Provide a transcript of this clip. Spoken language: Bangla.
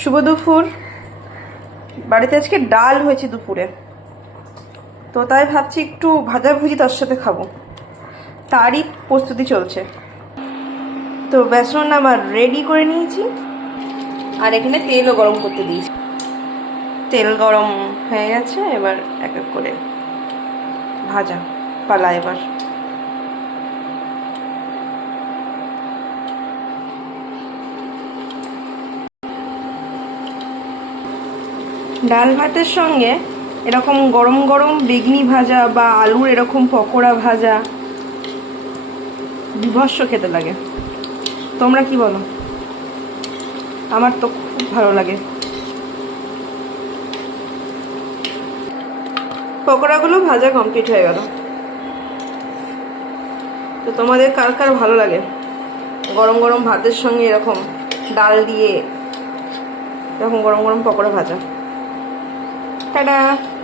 শুভ দুপুর। বাড়িতে আজকে ডাল হয়েছে দুপুরে। তো তাই ভাবছি একটু ভাজাভুজি তার সাথে খাব। তারই প্রস্তুতি চলছে। তো বেসন আমার রেডি করে নিয়েছি। আর এখানে তেলও গরম করতে দিয়েছি। তেল গরম হয়ে গেছে, এবার এক এক করে ভাজা পালা এবার। ডাল ভাতের সঙ্গে এরকম গরম গরম বেগনি ভাজা বা আলুর এরকম পকোড়া ভাজা বিভৎস খেতে লাগে। তোমরা কি বলো? আমার তো খুব ভালো লাগে। পকোড়াগুলো ভাজা কমপ্লিট হয়ে গেল। তো তোমাদের কার কার ভালো লাগে? গরম গরম ভাতের সঙ্গে এরকম ডাল দিয়ে এরকম গরম গরম পকোড়া ভাজা। Ta-da!